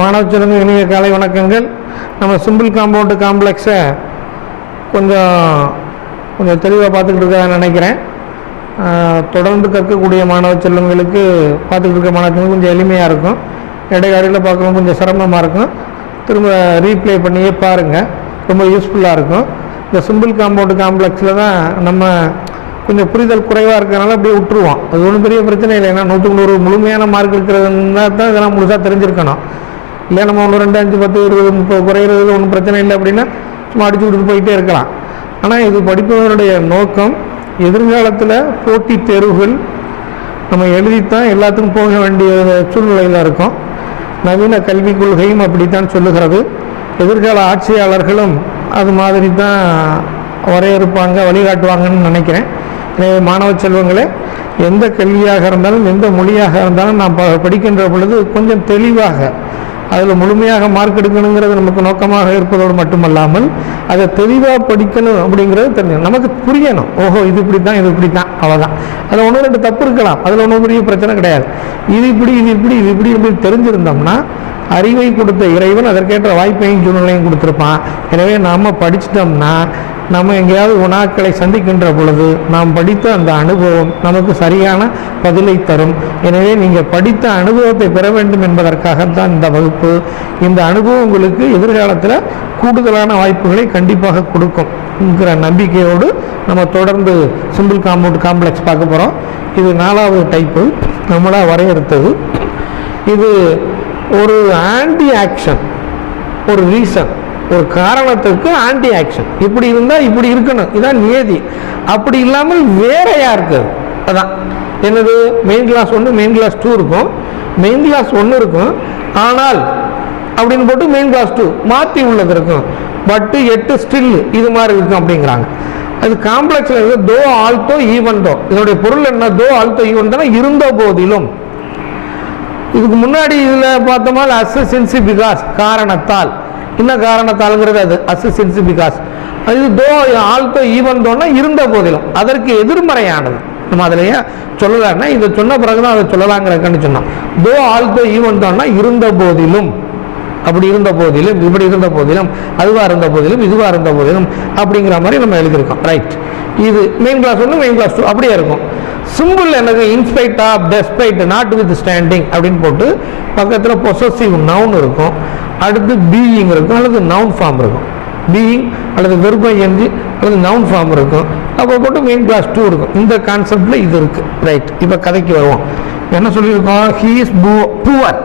மாணவ செல்வங்கள் இனிய காலை வணக்கங்கள். நம்ம சிம்பிள் காம்பவுண்டு காம்ப்ளெக்ஸை கொஞ்சம் தெளிவாக பார்த்துக்கிட்டு இருக்கா நினைக்கிறேன். தொடர்ந்து கற்கக்கூடிய மாணவ செல்வங்களுக்கு பார்த்துக்கிட்டு இருக்க மாணவர்களுக்கு கொஞ்சம் எளிமையாக இருக்கும், இடைக்காடியில் பார்க்கவும் கொஞ்சம் சிரமமாக இருக்கும். திரும்ப ரீப்ளே பண்ணியே பாருங்கள், ரொம்ப யூஸ்ஃபுல்லாக இருக்கும். இந்த சிம்பிள் காம்பவுண்டு காம்ப்ளெக்ஸில் தான் நம்ம கொஞ்சம் புரிதல் குறைவாக இருக்கிறனால அப்படியே விட்டுருவோம். அது ஒன்றும் பெரிய பிரச்சனை இல்லை. ஏன்னா 100க்கு 100 முழுமையான மார்க் இருக்கிறதுனா தான் இதெல்லாம் முழுசாக தெரிஞ்சிருக்கணும். இல்லை நம்ம 1, 2, 5, 10, 20, 30 குறையிறது ஒன்றும் பிரச்சனை இல்லை அப்படின்னா சும்மா அடிச்சு விட்டுட்டு போயிட்டே இருக்கலாம். ஆனால் இது படிப்பவருடைய நோக்கம் எதிர்காலத்தில் போட்டித் தேர்வுகள் நம்ம எழுதித்தான் எல்லாத்துக்கும் போக வேண்டிய சூழ்நிலையில் இருக்கும். நவீன கல்விக் கொள்கையும் அப்படித்தான் சொல்லுகிறது. எதிர்கால ஆட்சியாளர்களும் அது மாதிரி தான் வரையறுப்பாங்க, வழிகாட்டுவாங்கன்னு நினைக்கிறேன். எனவே மாணவ செல்வங்களே, எந்த கல்வியாக இருந்தாலும் எந்த மொழியாக இருந்தாலும் நாம் படிக்கின்ற பொழுது கொஞ்சம் தெளிவாக அதில் முழுமையாக மார்க் எடுக்கணுங்கிறது நமக்கு நோக்கமாக இருப்பதோடு மட்டுமல்லாமல் அதை தெளிவாக படிக்கணும் அப்படிங்கிறது தெரியும், நமக்கு புரியணும். ஓஹோ, இது இப்படி தான், இது இப்படி தான், அவ்வளோதான். அதில் 1, 2 தப்பு இருக்கலாம், அதில் ஒன்றும் பெரிய பிரச்சனை கிடையாது. இது இப்படி, இது இப்படி, இது இப்படி இப்படி தெரிஞ்சிருந்தோம்னா அறிவை கொடுத்த இறைவன் அதற்கேற்ற வாய்ப்பையும் சூழ்நிலையும் கொடுத்துருப்பான். எனவே நாம் படிச்சிட்டோம்னா நம்ம எங்கேயாவது உணாக்களை சந்திக்கின்ற பொழுது நாம் படித்த அந்த அனுபவம் நமக்கு சரியான பதிலை தரும். எனவே நீங்கள் படித்த அனுபவத்தை பெற வேண்டும் என்பதற்காகத்தான் இந்த வகுப்பு. இந்த அனுபவம் உங்களுக்கு எதிர்காலத்தில் கூடுதலான வாய்ப்புகளை கண்டிப்பாக கொடுக்கும்ங்கிற நம்பிக்கையோடு நம்ம தொடர்ந்து சிம்பிள் காம்பவுண்ட் காம்ப்ளெக்ஸ் பார்க்க போகிறோம். இது 4வது டைப்பு நம்மளாக வரையறுத்தது. இது ஒரு ஆன்டி ஆக்ஷன், ஒரு ரீசன், ஒரு காரணத்துக்கு ஆன்டி ஆக்ஷன். இப்படி இருந்தால் இப்படி இருக்கணும், இதான் நியதி. அப்படி இல்லாமல் வேறையா இருக்குது. அதான் என்னது, மெயின் கிளாஸ் 1, மெயின் கிளாஸ் 2 இருக்கும், மெயின் கிளாஸ் 1 இருக்கும், ஆனால் அப்படின்னு போட்டு மெயின் கிளாஸ் 2 மாற்றி உள்ளது இருக்கும். பட்டு 8 ஸ்டில் இது மாதிரி இருக்கும் அப்படிங்கிறாங்க. அது காம்ப்ளெக்ஸ்ல இருக்கு. தோ ஆல்டோ ஈவன் தோ, இதனுடைய பொருள் என்ன? தோ ஆல்டோ ஈவன் தானே, இருந்த போதிலும். இதுக்கு முன்னாடி இதில் பார்த்தோமா அசசின்சி பிகாஸ், காரணத்தால். என்ன காரணத்தால்ங்கிறது அது அசசின்சி பிகாஸ். அது தோ ஆல்டோ ஈவன் தோன்னா இருந்த போதிலும், அதற்கு எதிர்மறையானது. நம்ம அதிலேயே சொல்லலாம்னா இதை சொன்ன பிறகுதான் அதை சொல்லலாங்கிறக்கன்னு சொன்னோம். தோ ஆல்டோ ஈவன் தோன்னா இருந்த போதிலும், அப்படி இருந்த போதிலும், இப்படி இருந்த போதிலும், அதுவாக இருந்த போதிலும், இதுவாக இருந்த போதிலும் அப்படிங்கிற மாதிரி நம்ம எழுதியிருக்கோம். ரைட். இது மெயின் கிளாஸ் 1, மெயின் கிளாஸ் 2 அப்படியே இருக்கும். சிம்பிள் எனக்கு in spite of, despite, notwithstanding அப்படின்னு போட்டு பக்கத்தில் பொசசிவ் நவுன் இருக்கும், அடுத்து பீயிங் இருக்கும், அல்லது நவுன் ஃபார்ம் இருக்கும். பீயிங் அல்லது வெர்பம் எஞ்சி அல்லது நவுன் ஃபார்ம் இருக்கும். அப்போ போட்டு மெயின் கிளாஸ் 2 இருக்கும். இந்த கான்செப்டில் இது இருக்குது. ரைட். இப்போ கதைக்கு வருவோம். என்ன சொல்லியிருக்கோம்? He is poor,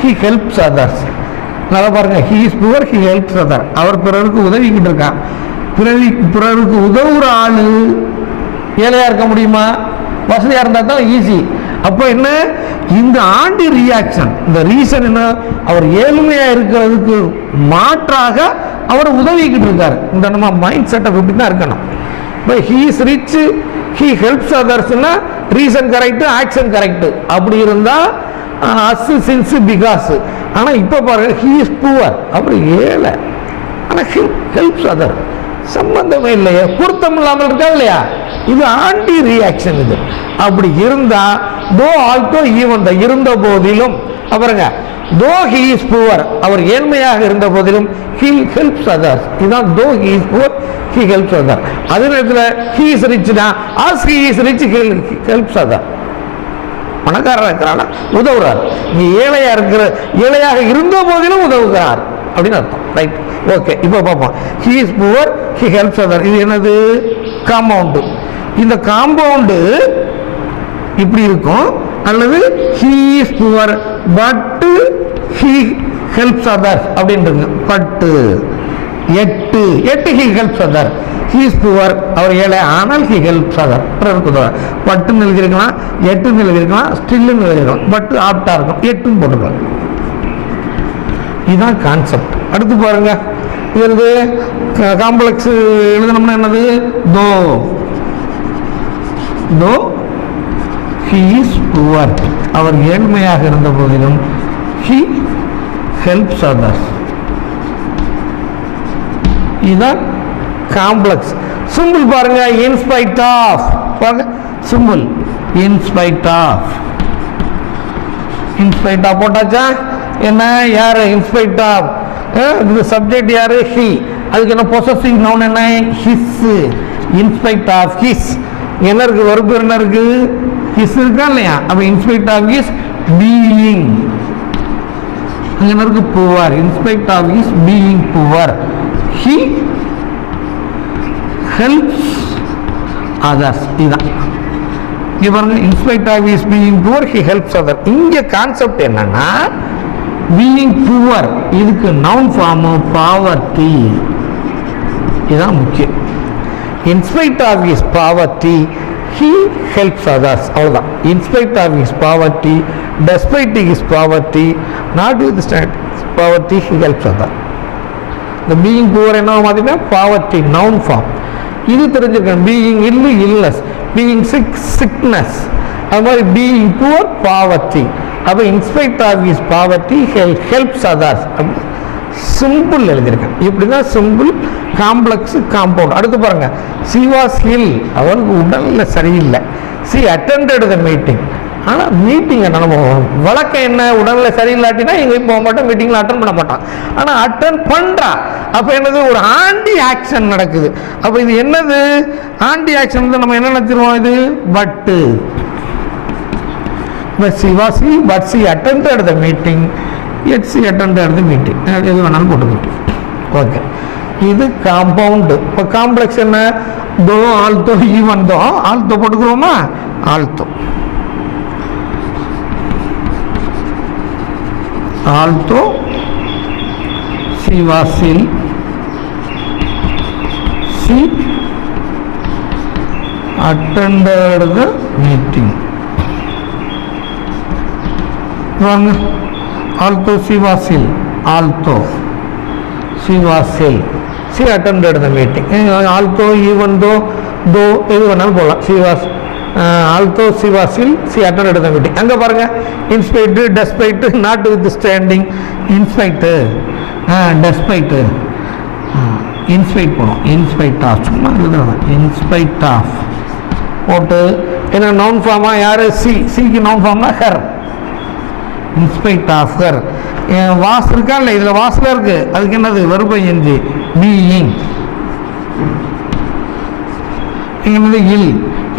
he helps others. நல்லா பாருங்க, he is poor, he helps other. அவர் பிறருக்கு உதவிக்கிட்டு இருக்கான். பிறருக்கு உதவுற ஆளு ஏழையாக இருக்க முடியுமா? வசதியாக இருந்தால் தான் ஈஸி. அப்போ என்ன, இந்த ஆண்டி ரியாக்ஷன், இந்த ரீசன் என்ன, அவர் ஏழ்மையாக இருக்கிறதுக்கு மாற்றாக அவர் உதவிக்கிட்டு இருக்காரு. இந்த நம்ம மைண்ட் செட்டப் இப்படி தான் இருக்கணும். இப்போ he is rich, he helps அதர்ஸ்னா ரீசன் கரெக்டு, ஆக்ஷன் கரெக்டு. அப்படி இருந்தால் அஸ் சின்ஸ் பிகாஸ். ஆனால் இப்போ பாருங்க, ஹீ இஸ் புவர், அப்படி ஏழை, ஆனால் ஹெல்ப்ஸ் அதர். சம்பந்தமே இல்லையா, பொருத்தம் இல்லாமல் இருக்கா இல்லையா? இது ஆன்டி ரியாக்ஷன். இது அப்படி இருந்தா தோ ஆல்டோ ஈவன் த, இருந்த போதிலும். அப்புறங்க தோ ஹி இஸ் புவர், அவர் ஏழ்மையாக இருந்த போதிலும் ஹி ஹெல்ப்ஸ் அதர்ஸ். இதுதான் though he is poor, he helps other. அதே நேரத்தில் ஹி இஸ் ரிச்னா as he is rich helps other. பணக்காரராக இருக்கிறானா உதவுறார். நீ ஏழையாக இருந்த போதிலும் உதவுகிறார் அப்படின்னு அர்த்தம். ரைட். ஓகே. இப்போ பார்ப்போம். He is poor, he helps other. இது என்னது? காம்பவுண்டு. இந்த காம்பவுண்டு இப்படி இருக்கும், அல்லது he is poor but he helps other அப்படின்னு. But 8 he helps other. He is poor, அவர் ஏழை, ஆனால் ஹி ஹெல்ப்ஸ் அதர். பட்டுன்னு எழுதியிருக்கலாம், 8ன்னு எழுதியிருக்கலாம், ஸ்டில்லுன்னு எழுதியிருக்கலாம். பட்டு ஆப்டா இருக்கும், 8ன்னு போட்டுக்கலாம். இதுதான் கான்செப்ட். அடுத்து பாருங்க, இது காம்ப்ளெக்ஸ் எழுதணும்னா என்னது? Though though he is poor, அவர் ஏழ்மையாக இருந்த போதிலும் ஹி ஹெல்ப்ஸ் அதர்ஸ். இதுதான் காம்ப்ளெக்ஸ். சிம்பிள் பாருங்க, இன்ஸ்பைட் ஆஃப். பாருங்க simple in spite of. In spite of போட்டாச்சா? என்ன யார் இன்ஸ்பைட் ஆஃப் இது சப்ஜெக்ட் யார் ஹி அதுக்கு என்ன பொசசிவ் நவுன் என்ன ஹிஸ் இன்ஸ்பைட் ஆஃப் ஹிஸ் என்ன இருக்கு வெர்பு என்ன இருக்கு ஹிஸ் இருக்கா இல்லையா அப்போ இன்ஸ்பைட் ஆஃப் ஹிஸ் பீயிங் அங்கே என்ன இருக்கு poor in spite of his being poor he helps others இதுதான் இங்கே பாருங்க in spite of his being poor he helps other இங்கே கான்செப்ட் என்னன்னா பீயிங் புவர் இதுக்கு நவுன் ஃபார்ம் பாவர்ட்டி இதுதான் முக்கியம் in spite of his poverty he helps others அவ்வளோதான் in spite of his poverty despite his poverty notwithstanding his poverty he helps others இந்த being poor என்ன பார்த்தீங்கன்னா poverty noun form இது தெரிஞ்சிருக்கேன் பீயிங் இல்லை இல்னஸ் பீயிங் சிக்னஸ் அது மாதிரி பீயிங் புவர் பாவர்ட்டி அப்போ in spite of his poverty helps others simple எழுதியிருக்கேன் இப்படி தான் சிம்பிள் காம்ப்ளெக்ஸ் காம்பவுண்ட் அடுத்து பாருங்க சி வாஸ் ஹில் அவருக்கு உடல்ல சரியில்லை சி அட்டெண்டட் த மீட்டிங் ஆனால் மீட்டிங் என்ன வழக்கம் என்ன உடல்ல சரியில்லாட்டினா எங்கேயும் போக மாட்டோம் மீட்டிங்கில் அட்டன் பண்ண மாட்டான் ஆனால் அட்டன் பண்ணுறா அப்போ என்னது ஒரு ஆன்டி ஆக்ஷன் நடக்குது அப்போ இது என்னது ஆன்டி ஆக்ஷன் நம்ம என்ன நினைச்சிருவோம் இது but she was ill but she attended the meeting எட்சி அட்டெண்டட் தி மீட்டிங் எது வேணாலும் போட்டுக்கணும் ஓகே இது காம்பவுண்டு இப்போ காம்ப்ளெக்ஸ் என்ன though although even though although போட்டுக்கிறோமா although although she was ill she attended the meeting வாங்க although she was ill although she was ill she attended the meeting although even though எது வேணாலும் போகலாம் she was although she was ill she attended the meeting அங்கே பாருங்க in spite despite notwithstanding in spite despite in spite போகணும் in spite of சும்மா எழுதுறேன் in spite of போட்டு என்ன நவுன் ஃபார்மா யார் சிக்கு நவுன் ஃபார்ம்னா her in spite of her was இருக்கா இல்லை இதில் வாஸ்ல இருக்கு அதுக்கு என்னது வெறுப்பை எஞ்சி பீயிங் என்னது இல்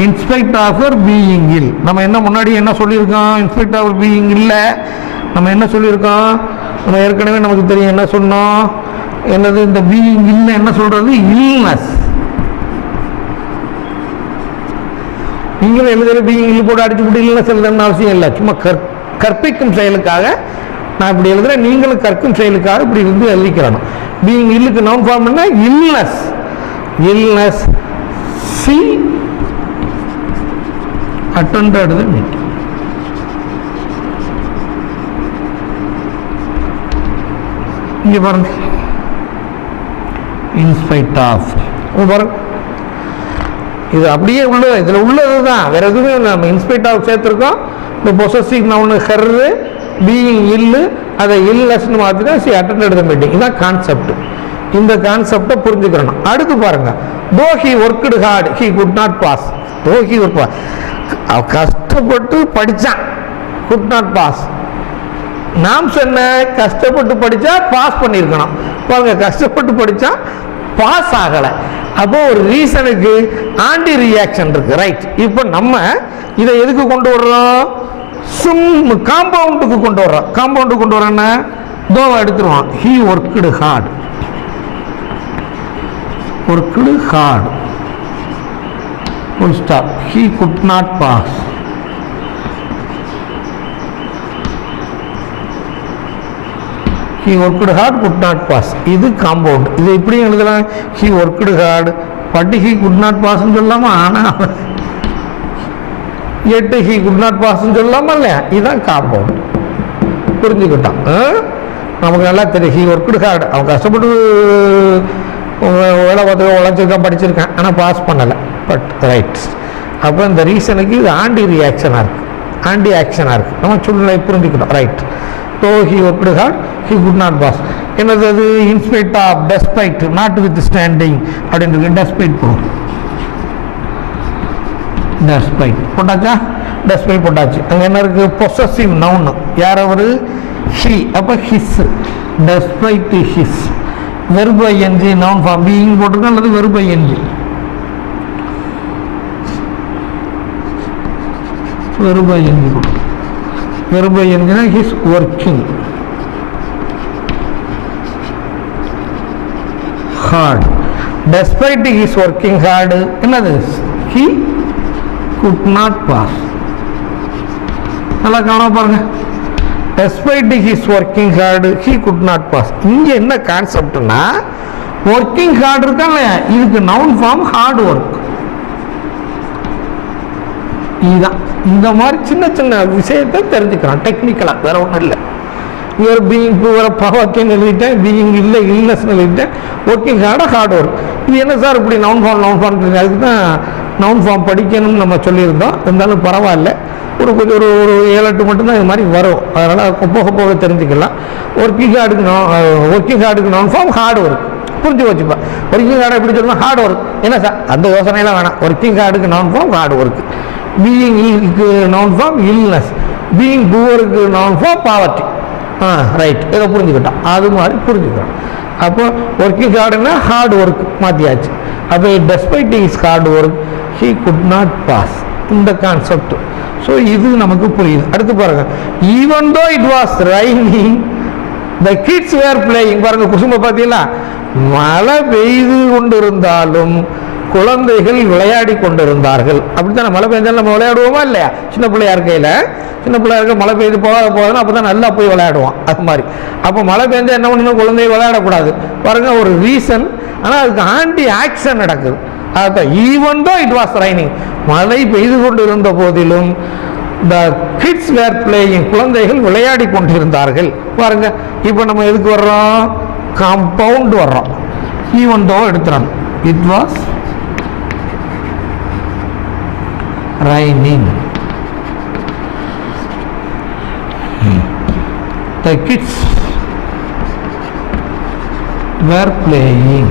இன்ஸ்பைட் ஆஃப் ஹர் பீயிங் இல் நம்ம என்ன முன்னாடி என்ன சொல்லியிருக்கோம் இன்ஸ்பைட் ஆஃப் பீயிங் இல்லை நம்ம என்ன சொல்லியிருக்கோம் நம்ம ஏற்கனவே நமக்கு தெரியும் என்ன சொன்னோம் என்னது இந்த பீயிங் இல்லை என்ன சொல்றது இல்னஸ் நீங்களும் எழுதுகிற பீயிங் இல்லை போட்டு அடிச்சு போட்டு இல்லைன்னு சொல்றதுன்னு அவசியம் இல்லை சும்மா கற்பிக்கும் செயலுக்காக நான் இப்படி எழுதுறேன் நீங்களும் கற்கும் செயலுக்காக இப்படி இருந்து எழுதிக்கிறணும் பீயிங் இல்லுக்கு நவுன் ஃபார்ம் என்ன illness C attended the meeting இங்க பாருங்க இன்ஸ்பைட் ஆஃப் பாருங்க இது அப்படியே உள்ளது இதில் உள்ளது தான் வேற எதுவுமே நம்ம இன்ஸ்பைட் ஆஃப் சேர்த்துருக்கோம் இந்த பொசசிவ் நவுன் ஹெர்ரு பீயிங் இல்லு அதை இல்லஸ்ன்னு மாற்றினா சி அட்டெண்டட் தி மீட்டிங் இதுதான் கான்செப்ட் இந்த கான்செப்டை புரிஞ்சுக்கிறணும் அடுத்து பாருங்க though he worked hard he could not pass though he work கஷ்டப்பட்டு படித்தான் குட் நாட் பாஸ் நாம் சொன்ன கஷ்டப்பட்டு படித்தா பாஸ் பண்ணியிருக்கணும் பாருங்க கஷ்டப்பட்டு படித்தா பாஸ் ஆகலை அப்போ ஒரு ரீசனுக்கு ஆன்டி ரியாக்ஷன் இருக்கு ரைட் இப்போ நம்ம இதை எதுக்கு கொண்டு வர்றோம் காம்பவுண்டுக்கு கொண்டு வர்றோம் காம்பவுண்டுக்கு கொண்டு வரோன்னா தோவை எடுத்துருவோம் he worked heart full stop he could not pass he worked hard could not pass இது காம்பவுண்ட் இது எப்படி எழுதலாம் he worked hard but he could not pass ன்னு சொல்லலாமா ஆனால் எட்டு ஹி குட் நாட் பாஸ்ன்னு சொல்லலாமா இல்லையா இதுதான் காம்பவுண்ட் புரிஞ்சுக்கிட்டான் நமக்கு நல்லா தெரியும் ஹி ஒர்க்டு ஹார்ட் அவன் கஷ்டப்பட்டு வேலை பார்த்து உழைச்சிருக்கான் படிச்சிருக்கான் ஆனால் பாஸ் பண்ணலை பட் ரைட் அப்போ இந்த ரீசனுக்கு இது ஆன்டி ரியாக்ஷனாக இருக்குது ஆன்டி ஆக்ஷனாக இருக்குது நம்ம சூழ்நிலை புரிஞ்சுக்கிட்டோம் right so he worked hard he could not pass என்னது அது in spite of despite notwithstanding அப்படின்றது டெஸ்பைட் போகும் டெஸ்பைட் போட்டாச்சா டெஸ்பைட் போட்டாச்சு அங்கே என்ன இருக்குது பொசசிவ் நவுன் யார் அவர் he அப்போ his, despite his, verb ing noun form being போட்டிருக்கோம் அல்லது verb ing, verb ing போட்டிருக்கோம். verb ing his working hard, despite his working hard என்னது, he could not pass. நல்லா கவனம் பாருங்க. despite his working hard he could not pass. இங்க என்ன கான்செப்ட்னா, working hard இருக்கா இல்லையா, இதுக்கு நவுன் ஃபார்ம் ஹார்ட் ஒர்க். இதுதான் இந்த மாதிரி சின்ன சின்ன விஷயத்தை தெரிஞ்சுக்கலாம் டெக்னிக்கலா, வேற ஒன்றும் இல்லை. இவர் பீயிங் பூவரை பவர்க்கின்னு எழுதிட்டேன், பீயிங் இல்லை இல்லஸ்ன்னு எழுதிட்டேன், ஒர்க்கிங் ஹார்டாக ஹார்ட் ஒர்க். இது என்ன சார் இப்படி நவுன் ஃபார்ம் அதுக்கு தான் நவுன் ஃபார்ம் படிக்கணும்னு நம்ம சொல்லியிருந்தோம். இருந்தாலும் பரவாயில்ல, ஒரு கொஞ்சம் ஒரு 7-8 மட்டும்தான் இது மாதிரி வரும். அதனால் போக தெரிஞ்சுக்கலாம். ஒர்க்கிங் ஹார்டுக்கு நவுன் ஃபார்ம் ஹார்ட் ஒர்க் புரிஞ்சு வச்சுப்பா. ஒர்க்கிங் ஹார்டு எப்படி சொல்லணும், ஹார்ட் ஒர்க். என்ன சார் அந்த யோசனையெல்லாம் வேணாம். ஒர்க்கிங் ஹார்டுக்கு noun form hard work, being இல்க்கு நவுன் ஃபார்ம் இல்னஸ், பீயிங் புவருக்கு நவுன் ஃபார்ம் பாவர்ட்டி. ரைட், இதை புரிஞ்சுக்கிட்டோம். அது மாதிரி புரிஞ்சுக்கிறோம். அப்போ ஒர்க்கிங் ஹார்டுன்னா ஹார்ட் ஒர்க் மாற்றியாச்சு. அப்போ despite is hard work he could not pass, இந்த கான்செப்ட். ஸோ இது நமக்கு புரியுது. அடுத்து பாருங்க, even though it was raining the kids were playing. பாருங்க குசும்ப பார்த்தீங்களா, மழை பெய்து கொண்டிருந்தாலும் குழந்தைகள் விளையாடி கொண்டிருந்தார்கள். அப்படித்தானே, மழை பெய்ஞ்சாலும் நம்ம விளையாடுவோமா இல்லையா? சின்ன பிள்ளையா இருக்கையில், சின்ன பிள்ளையா இருக்க மழை பெய்து போகாதுன்னா அப்போ தான் நல்லா போய் விளையாடுவோம். அது மாதிரி அப்போ மழை பெய்ஞ்சால் என்ன பண்ணணும், குழந்தைய விளையாடக்கூடாது. பாருங்க ஒரு ரீசன், ஆனால் அதுக்கு ஆன்டி ஆக்ஷன் நடக்குது. அதுதான் even though it was raining, மழை பெய்து கொண்டு இருந்த போதிலும் த கிட்ஸ் வேர் பிளேயிங், குழந்தைகள் விளையாடி கொண்டிருந்தார்கள். பாருங்க இப்போ நம்ம எதுக்கு வர்றோம், காம்பவுண்ட் வர்றோம். ஈவன் தோ எடுத்துறோம், it was raining, the kids were playing.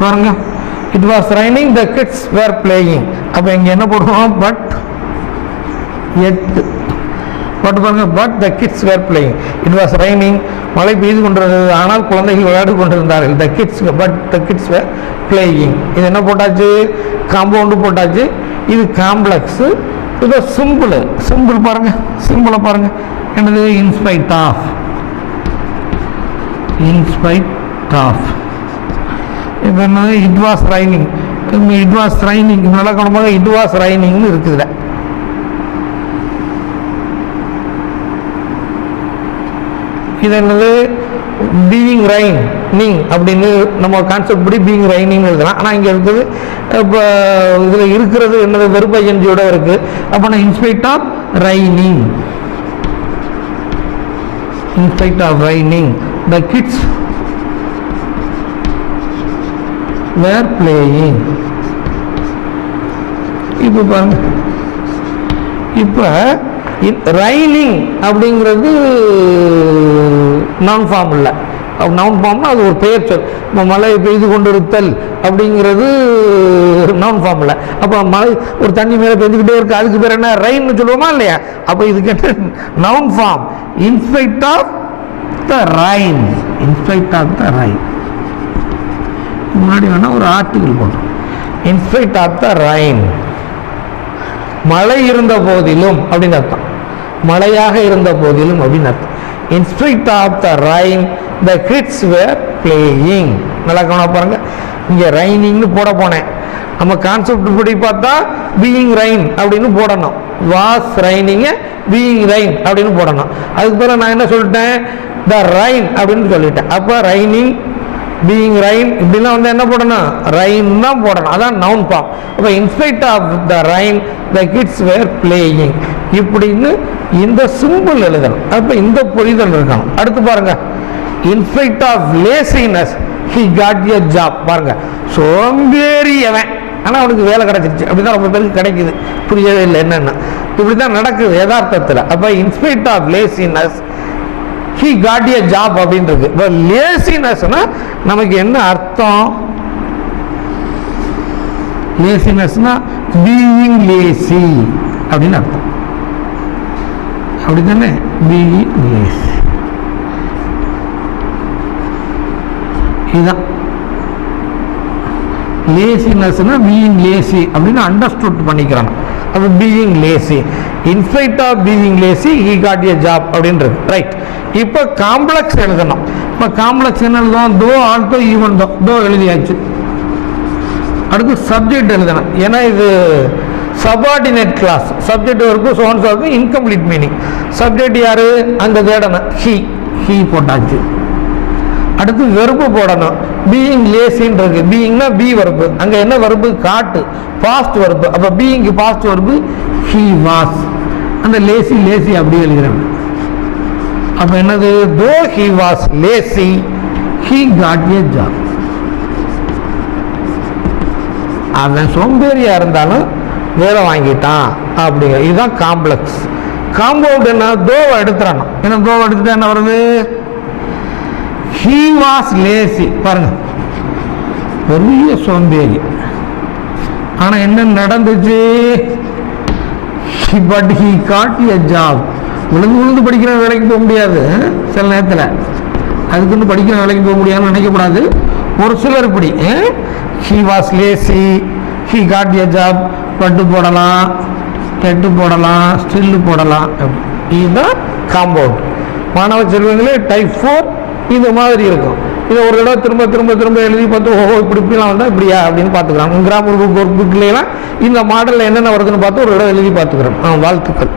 பாருங்க, it was raining, the kids were playing. அப்ப இங்க என்ன போடுவோம், but yet, பட் பாருங்க, but the kids were playing. it was raining, மழை பெய்து கொண்டிருந்தது, ஆனால் குழந்தைகள் விளையாடி கொண்டிருந்தார்கள். the kids, but the kids were playing. இது என்ன போட்டாச்சு, காம்பவுண்டு போட்டாச்சு. இது காம்ப்ளெக்ஸ், இது சிம்பிள் பாருங்க, சிம்பிளை பாருங்க என்னது, இன்ஸ்பைட் ஆஃப் இப்போ என்னது, இட் வாஸ் ரைனிங், நல்லா கவனமாக இட் வாஸ் ரைனிங்னு இருக்குதுல. இது என்னது, பீயிங் ரைனிங் அப்படின்னு நம்ம கான்செப்ட் படி பீயிங் ரைனிங் எழுதலாம். ஆனால் இங்கே இருக்குது, இப்போ இதில் இருக்கிறது என்னது, வெறும் ஐஎன்ஜியோட இருக்கு. அப்போ நான் in spite of raining, the kids were playing. இப்போ பாருங்க, இப்போ ரைனிங் அப்படிங்கிறது நவுன் ஃபார்ம் இல்லை. நவுன் ஃபார்ம்னா அது ஒரு பெயர் சொல். இப்போ மழை பெய்து கொண்டிருத்தல் அப்படிங்கிறது நவுன் ஃபார்ம் இல்லை. அப்போ மழை ஒரு தண்ணி மேலே பெய்துக்கிட்டே இருக்கு, அதுக்கு பேர் என்ன, ரெயின்னு சொல்லுவோமா இல்லையா? அப்போ இதுக்கு என்ன noun form, in spite of the rain. முன்னாடி வேணா ஒரு ஆர்டிகிள் போட்டோம், இன்ஸ்பெக்ட் ஆஃப் த ரைன், மழை இருந்த போதிலும் அப்படின்னு அர்த்தம், மழையாக இருந்த போதிலும் அப்படின்னு அர்த்தம். In spite of the rain the kids were playing. நல்லா கவனம் பாருங்க, இங்கே ரைனிங்னு போட போனேன். நம்ம கான்செப்ட் படி பார்த்தா பீயிங் ரைன் அப்படின்னு போடணும், வாஸ் ரைனிங் பீயிங் ரைன் அப்படின்னு போடணும். அதுக்கு பிறகு நான் என்ன சொல்லிட்டேன், த ரைன் அப்படின்னு சொல்லிட்டேன். அப்போ ரைனிங், பீயிங் ரைன் இப்படிலாம் வந்து என்ன போடணும், ரைன் தான் போடணும். அதான் நவுன் ஃபார்ம். அப்போ in spite of the rain the kids were playing இப்படின்னு இந்த சிம்பிள் எழுதணும். அப்போ இந்த புரிதல் இருக்கணும். அடுத்து பாருங்க, in spite of laziness he got a job. பாருங்க, சோம்பேறியவன் ஆனால் அவனுக்கு வேலை கிடைச்சிருச்சு. அப்படிதான் ரொம்ப பேருக்கு கிடைக்குது, புரியவே இல்லை என்னென்ன, இப்படி தான் நடக்குது யதார்த்தத்தில். அப்போ in spite of laziness he got a job அப்படின்றது. இப்போ லேசினஸ்னா நமக்கு என்ன அர்த்தம், லேசினஸ்னா பீயிங் லேசி அப்படின்னு அர்த்தம். அப்படி தானே, பீயிங் லேசி. இதுதான் லேசினஸ்னா பீயிங் லேசி அப்படின்னு அண்டர்ஸ்டுட் பண்ணிக்கிறாங்க. அது being lazy, in spite of being lazy he got a job அப்படின்றது. ரைட். இப்போ காம்ப்ளெக்ஸ் எழுதணும். இப்போ காம்ப்ளெக்ஸ் என்ன எழுதுவோம்? தோ, ஆல்சோ, ஈவன் தோ. தோ எழுதியாச்சு. அடுத்து சப்ஜெக்ட் எழுதணும். ஏன்னா இது சபார்டினேட் கிளாஸ். சப்ஜெக்ட் வரைக்கும் சோன்ஸ் வரைக்கும் இன்கம்ப்ளீட் மீனிங். சப்ஜெக்ட் யாரு அங்கே தேடணும். ஹி, ஹி போட்டாச்சு. அடுத்து வெர்பு போடணும். பீயிங் லேசின்னு இருக்கு. பீயிங்னா பி வெர்பு, அங்கே என்ன வெர்பு? காட்டு, பாஸ்ட் வெர்பு. அப்போ being past verb he was. அந்த லேசி லேசி அப்படி எழுதுறேன். அப்போ என்னது? Though he was lazy he got a job. அவன் சோம்பேறியா இருந்தாலும் வேலை வாங்கிட்டான் அப்படிங்கிற. இதுதான் காம்ப்ளெக்ஸ். காம்பவுண்ட் என்ன? தோவை எடுத்துறான். ஏன்னா தோவை எடுத்துட்டா என்ன வருது? he was lazy. பாருங்க, பெரிய சோம்பேறி. ஆனா என்ன நடந்துச்சு? but he got a job. விழுந்து படிக்கிற வேலைக்கு போக முடியாது சில நேரத்தில். அதுக்குன்னு படிக்கிற வேலைக்கு போக முடியாதுன்னு நினைக்கக்கூடாது. ஒரு சிலர் இப்படி he was lazy he got a job பட்டு போடலாம், டெட்டு போடலாம், ஸ்டில்லு போடலாம். இதுதான் காம்பவுண்ட். மாணவ செல்வங்களே, டைப் 4 இது மாதிரி இருக்கும். இதை ஒரு தடவை திரும்ப திரும்ப திரும்ப எழுதி பார்த்து ஓஹோ இப்படிலாம் வந்தால் இப்படியா அப்படின்னு பார்த்துக்கலாம். கிராமர் புக் ஒரு புக்லாம் இந்த மாடலில் என்னென்ன வருதுன்னு பார்த்து ஒரு தடவை எழுதி பார்த்துக்கிறோம். வாழ்த்துக்கள்.